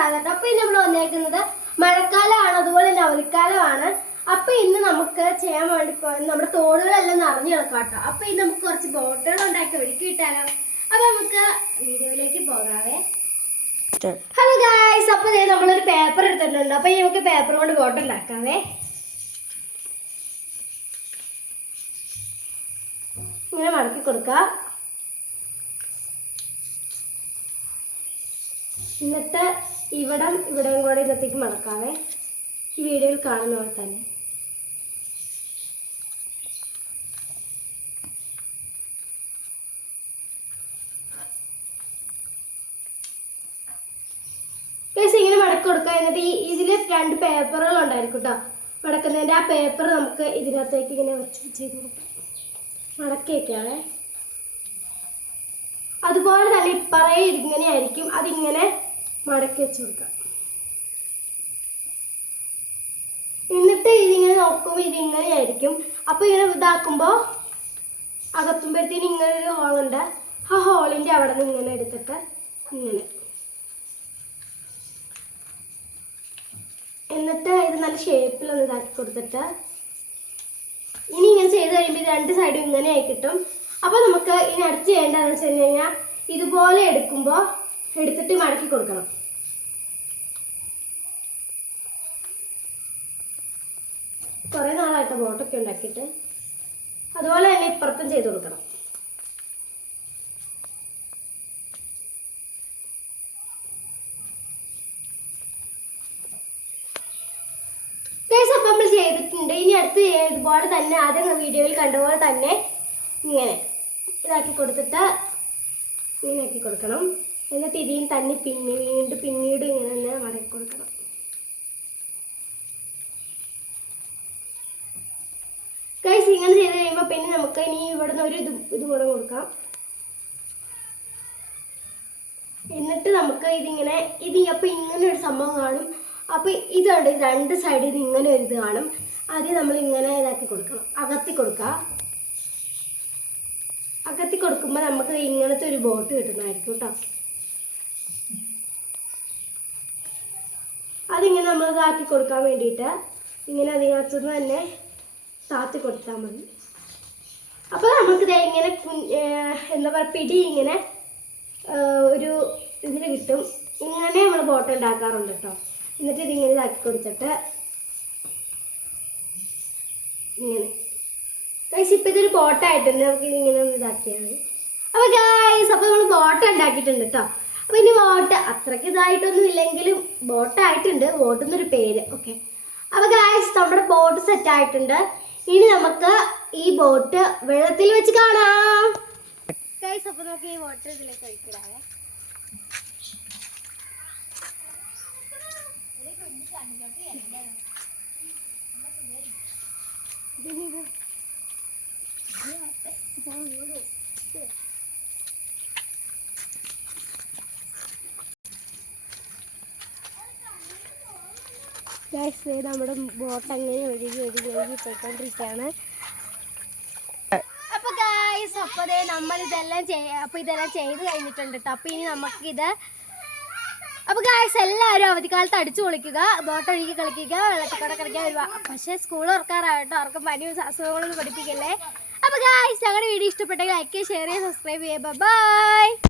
സാധാരണ. അപ്പൊ ഇനി നമ്മൾ വന്നേക്കുന്നത് മഴക്കാലമാണ് അതുപോലെ തന്നെ അവധിക്കാലമാണ്. അപ്പൊ ഇന്ന് നമുക്ക് ചെയ്യാൻ വേണ്ടി നമ്മുടെ തോടുകളെല്ലാം നിറഞ്ഞു കിടക്കാട്ടോ അപ്പൊ ഇന്ന് നമുക്ക് കുറച്ച് ബോട്ടുകൾ ഉണ്ടാക്കി ഒഴുക്കി കിട്ടാലോ അപ്പൊ നമുക്ക് വീഡിയോയിലേക്ക് പോകാവേ. ഹലോ ഗായ്സ് അപ്പൊ ദേ നമ്മളൊരു പേപ്പർ എടുത്തിട്ടുണ്ട്. അപ്പൊ ഇനി നമുക്ക് പേപ്പർ കൊണ്ട് ബോട്ട് ഉണ്ടാക്കാവേ. ഇങ്ങനെ മടക്കി കൊടുക്കാം. എന്നിട്ട് ഇവിടം ഇവിടെയും കൂടെ ഇന്നത്തേക്ക് മടക്കാവേ ഈ വീഡിയോയിൽ കാണുന്ന പോലെ തന്നെ. ഇങ്ങനെ മടക്കി കൊടുക്കുക. എന്നിട്ട് ഈ ഇതിൽ രണ്ട് പേപ്പറുകൾ ഉണ്ടായിരിക്കും കേട്ടോ മടക്കുന്നതിന്റെ ആ പേപ്പർ നമുക്ക് ഇതിനകത്തേക്ക് ഇങ്ങനെ വെച്ച് ചെയ്ത് കൊടുക്കാം. മടക്കി അതുപോലെ തന്നെ ഇപ്പറേ ഇങ്ങനെ ആയിരിക്കും. അതിങ്ങനെ മടക്കി വെച്ച് കൊടുക്കാം. എന്നിട്ട് ഇതിങ്ങനെ നോക്കുമ്പോൾ ഇതിങ്ങനെ ആയിരിക്കും അപ്പോൾ ഇങ്ങനെ ഇതാക്കുമ്പോൾ അകത്തുമ്പോഴത്തേന് ഇങ്ങനെ ഒരു ഹോളുണ്ട് ആ ഹോളിന്റെ അവിടെ നിന്ന് ഇങ്ങനെ എടുത്തിട്ട് ഇങ്ങനെ. എന്നിട്ട് ഇത് നല്ല ഷേപ്പിൽ ഒന്ന് ഇതാക്കി കൊടുത്തിട്ട് ഇനി ഇങ്ങനെ ചെയ്ത് കഴിയുമ്പോൾ ഇത് രണ്ട് സൈഡും ഇങ്ങനെ ആയി കിട്ടും. അപ്പോൾ നമുക്ക് ഇനി അടുത്ത് ചെയ്യേണ്ടതെന്ന് വെച്ച് കഴിഞ്ഞ് കഴിഞ്ഞാൽ ഇതുപോലെ എടുക്കുമ്പോൾ എടുത്തിട്ട് മടക്കി കൊടുക്കണം. കുറേ നാളായിട്ട് ബോട്ടൊക്കെ ഉണ്ടാക്കിയിട്ട് അതുപോലെ തന്നെ ഇപ്പുറത്തും ചെയ്ത് കൊടുക്കണം. നമ്മൾ ചെയ്തിട്ടുണ്ട്. ഇനി അടുത്ത് ഇതുപോലെ തന്നെ ആദ്യം വീഡിയോയിൽ കണ്ടപോലെ തന്നെ ഇങ്ങനെ ഇതാക്കി കൊടുത്തിട്ട് ഇങ്ങനെ ആക്കി കൊടുക്കണം. എന്നിട്ട് ഇതിൽ തന്നെ പിന്നെ വീണ്ടും പിന്നീട് ഇങ്ങനെ തന്നെ മടക്കി കൊടുക്കണം. ഇങ്ങനെ ചെയ്ത് കഴിയുമ്പോൾ പിന്നെ നമുക്ക് ഇനി ഇവിടുന്ന് ഒരു ഇത് ഇത് കൂടെ കൊടുക്കാം. എന്നിട്ട് നമുക്ക് ഇതിങ്ങനെ ഇത് അപ്പോൾ ഇങ്ങനെ ഒരു സംഭവം കാണും. അപ്പോൾ ഇതുണ്ട് രണ്ട് സൈഡിൽ ഇങ്ങനെ ഒരു ഇത് കാണും. ആദ്യം നമ്മൾ ഇങ്ങനെ ഇതാക്കി കൊടുക്കണം. അകത്തി കൊടുക്കുക. അകത്തി കൊടുക്കുമ്പോൾ നമുക്ക് ഇങ്ങനത്തെ ഒരു ബോട്ട് കിട്ടുന്നതായിരിക്കും കേട്ടോ അതിങ്ങനെ നമ്മൾ ഇതാക്കി കൊടുക്കാൻ വേണ്ടിയിട്ട് ഇങ്ങനെ അതിനകത്തുനിന്ന് തന്നെ താത്തി കൊടുത്താൽ മതി. അപ്പോൾ നമുക്ക് ദേ ഇങ്ങനെ എന്താ പറയുക പിടി ഇങ്ങനെ ഒരു ഇതിൽ കിട്ടും. ഇങ്ങനെ നമ്മൾ ബോട്ട് ഉണ്ടാക്കാറുണ്ട് കേട്ടോ എന്നിട്ട് ഇതിങ്ങനെ ഇതാക്കി കൊടുത്തിട്ട് ഇങ്ങനെ. ഗൈസ് ഇപ്പം ഇതൊരു ബോട്ടായിട്ടുണ്ട് നമുക്ക് ഇങ്ങനെ ഒന്ന് ഇതാക്കിയാൽ മതി. അപ്പോൾ ഗൈസ് അപ്പോൾ നമ്മൾ ബോട്ട് ഉണ്ടാക്കിയിട്ടുണ്ട് കേട്ടോ അപ്പോൾ ഇനി ബോട്ട് അത്രയ്ക്ക് ഇതായിട്ടൊന്നും ഇല്ലെങ്കിലും ബോട്ടായിട്ടുണ്ട് ബോട്ടെന്നൊരു പേര്. ഓക്കെ അപ്പോൾ ഗൈസ് നമ്മുടെ ബോട്ട് സെറ്റ് ആയിട്ടുണ്ട്. ഇനി നമുക്ക് ഈ ബോട്ട് വെള്ളത്തിൽ വെച്ച് കാണാം. അപ്പോൾ ഈ ബോട്ട് ഇതിലേക്ക് ഒഴിക്കിടാവേ ഗൈസ് നമ്മുടെ ബോട്ട് അങ്ങനെ ഒഴുകി ഒഴുകി ഒഴുകി പോയിക്കൊണ്ടിരിക്കുകയാണ്. അപ്പൊ ഗൈസ് അപ്പോൾ ദേ നമ്മൾ ഇതെല്ലാം ചെയ്യ അപ്പൊ ഇതെല്ലാം ചെയ്ത് കഴിഞ്ഞിട്ടുണ്ട് കേട്ടോ അപ്പൊ ഇനി നമുക്കിത് അപ്പൊ ഗൈസ് എല്ലാവരും അവധിക്കാലത്ത് അടിച്ചു പൊളിക്കുക ബോട്ട് ഒഴുകി കളിക്കുക വെള്ളത്തിക്കൂടെ കളിക്കാൻ വരുക. പക്ഷേ സ്കൂൾ തുറക്കാറായിട്ടോ അവർക്ക് പനിയും അസുഖങ്ങളൊന്നും പഠിപ്പിക്കല്ലേ. അപ്പൊ ഗായ്സ് ഞങ്ങളുടെ വീഡിയോ ഇഷ്ടപ്പെട്ടെങ്കിൽ ലൈക്ക് ചെയ്യുക ഷെയർ ചെയ്യുക. സബ്സ്ക്രൈബ് ചെയ്യുക ബൈ